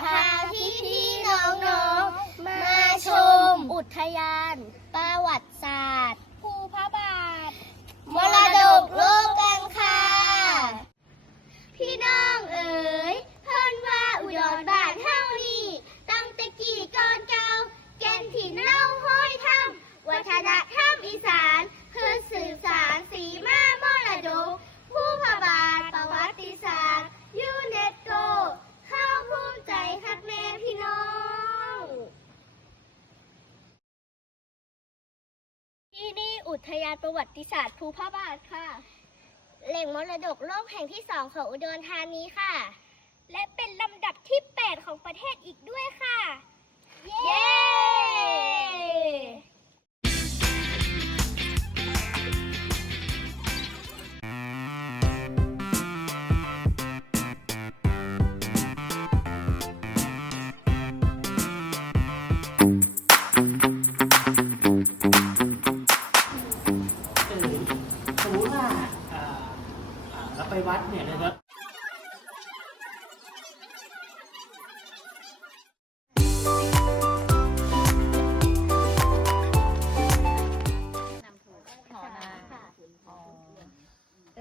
พาพี่พี่น้องๆมาชมอุทยาน ประวัติศาสตร์ อุทยานประวัติศาสตร์ภูพระบาทค่ะ แหล่งมรดกโลกแห่งที่สองของอุดรธานีค่ะ และเป็นลำดับที่ 8 ของประเทศอีกด้วยค่ะ เย้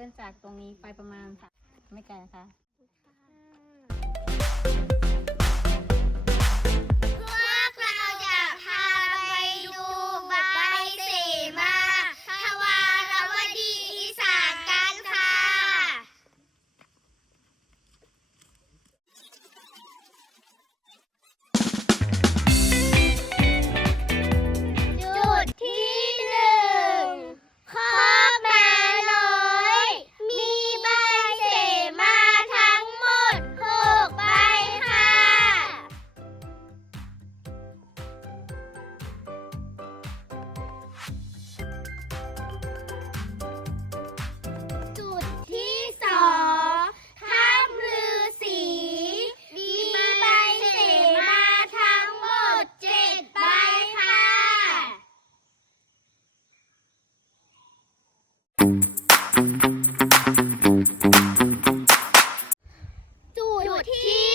เดินจากตรงนี้ไปประมาณไม่ไกลนะคะ Peace.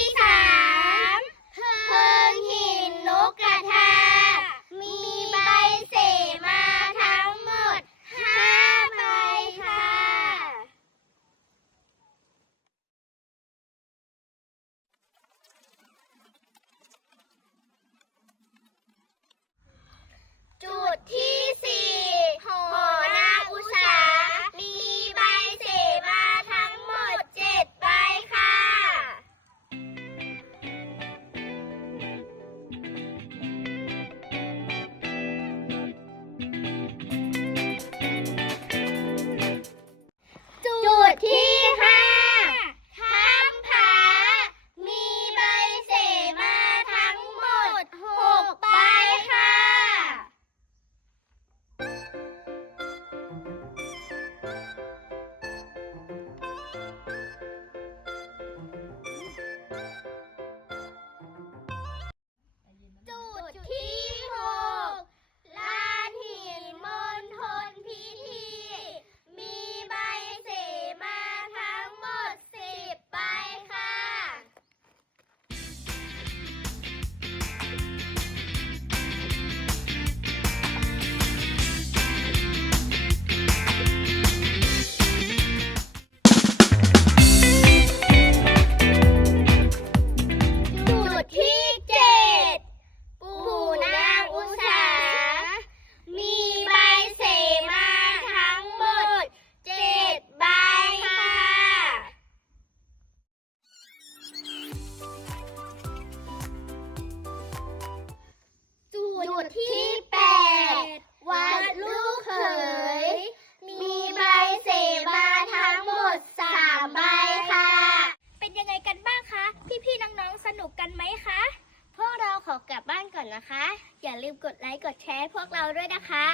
อกกลับบ้านก่อนนะคะ อย่าลืมกดไลค์กดแชร์พวกเราด้วยนะคะ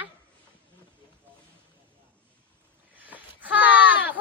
ขอบ